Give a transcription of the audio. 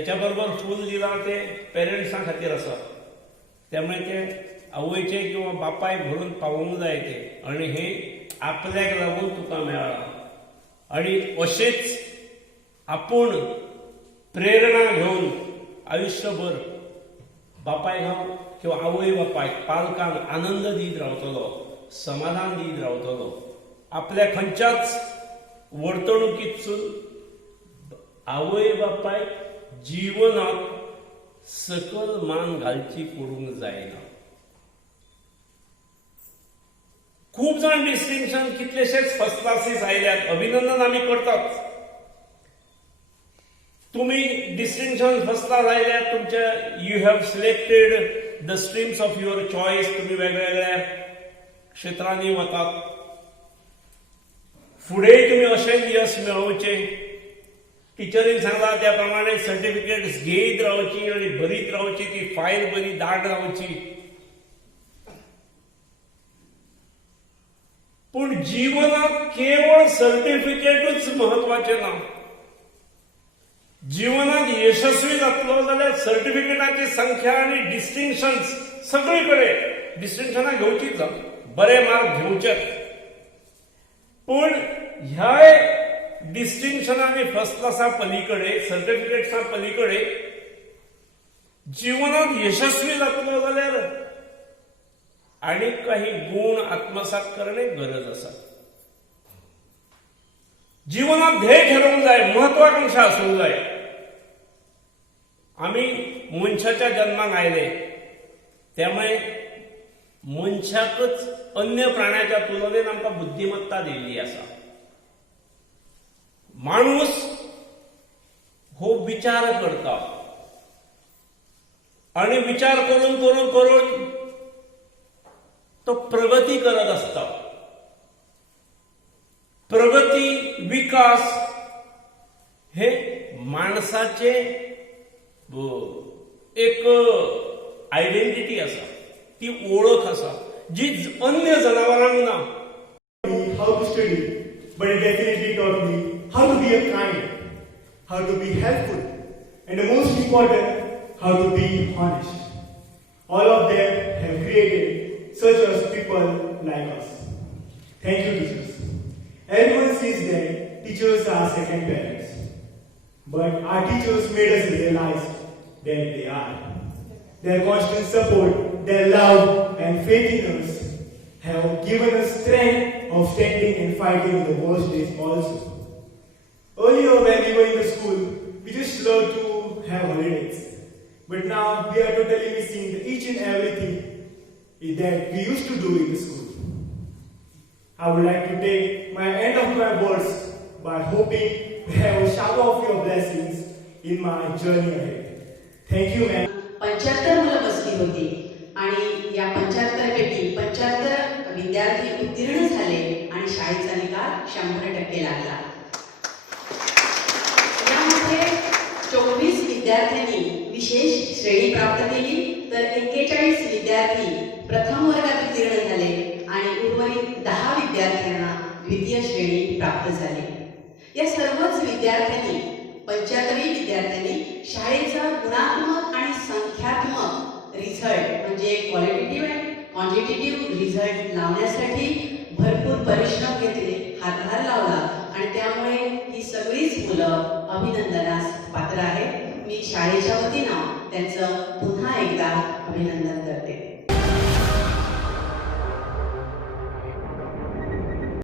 त्याच्या बरोबर फूल दिला ते पेरेंट्सां खातीर आसा, त्यामुळे ते आवयचे किंवा बापाय भरून पावूंक जाय ते, आनी हे आपल्याक लागून तुका मेळ्ळा. आणि अशेच आपूण प्रेरणा घेवन आयुष्यभर बापायक हांव किंवा आवय बापायक पालकांक आनंद दीत रावतलो, समाधान दीत रावतलो. आपल्या खंयच्याच वर्तणुकीतसून आवय बापायक जीवनात सकल मान घालची पडूंक जायना. खूप जाण डिस्टिंक्शन कितलेशेच फर्स्ट क्लासीस आयल्यात, अभिनंदन आमी करतात. तुम्ही डिस्टिंक्शन फर्स्ट क्लास आयल्यात, तुमचे you have selected the streams of your choice, तुम्ही वेगवेगळ्या क्षेत्रांनी वतात. फुडेंय तुम्ही अशेंच यश मेळोवचे. टिचरीन सांगला त्या प्रमाणे सर्टिफिकेट्स घेत रावची आणि भरीत रावची, ती फायल बरी दाट रावची. पण जीवनात केवळ सर्टिफिकेटच महत्वाचे ना. जीवनात यशस्वी जातलो जाल्यार सर्टिफिकेटाची संख्या आणि डिस्टिंक्शन्स सगळीकडे डिस्टिंक्शनां घेवचीच जाय, बरे मार्क घेवचेच. पण ह्या डिस्टिंक्शनांनी फर्स्ट क्लासा पलीकडे, सर्टिफिकेट्सा पलीकडे जीवनात यशस्वी जातलो जाल्यार आणि काही गुण आत्मसात करणे गरज असा. जीवनात ध्येय ठरवूंक जाय, महत्वाकांक्षा आसूंक जाय. आमी मनशाच्या जन्माक आयले, त्यामुळे मनशाकच अन्य प्राण्याच्या तुलनेत आमकां बुद्धिमत्ता दिल्ली आसा. माणूस हो विचार करता आणि विचार करून करून करून तो प्रगती करत असता. प्रगती, विकास हे माणसाचे एक आयडेंटिटी असा, ती ओळख असा, जी अन्य जनावरांक ना. How to study, but it definitely taught me how to be a kind, how to be helpful, and the most important, how to be honest. All of them have created such as people like us. Thank you, teachers. Everyone says that teachers are second parents, but our teachers made us realize that they are. Their constant support, their love and faith in us have given us strength of standing and fighting in the worst days also. Earlier when we were in the school, we just loved to have holidays. But now we are totally missing each and everything that we used to do in the school. I would like to take my end of my words by hoping to have a shower of your blessings in my journey ahead. Thank you, ma'am. 75 मुलं बसली होती आणि या 75 पैकी 75 विद्यार्थी उत्तीर्ण झाले आणि शाळेचा निकाल 100% लागला. यामध्ये 24 विद्यार्थ्यांनी विशेष श्रेणी प्राप्त केली, तर 41 विद्यार्थी प्रथम वर्गात उत्तीर्ण झाले आणि उर्वरित 10 विद्यार्थ्यांना द्वितीय श्रेणी प्राप्त झाली. या सर्वच विद्यार्थ्यांनी 75 विद्यार्थ्यांनी शाळेचा गुणात्मक आणि संख्यात्मक रिझल्ट म्हणजे क्वालिटेटिव्ह अँड क्वांटिटेटिव्ह रिझल्ट लावण्यासाठी भरपूर परिश्रम घेतले, हातभार लावला आणि त्यामुळे ही सगळीच मुलं अभिनंदनास पात्र आहेत. मी शाळेच्या वतीनं त्यांचं पुन्हा एकदा अभिनंदन करते.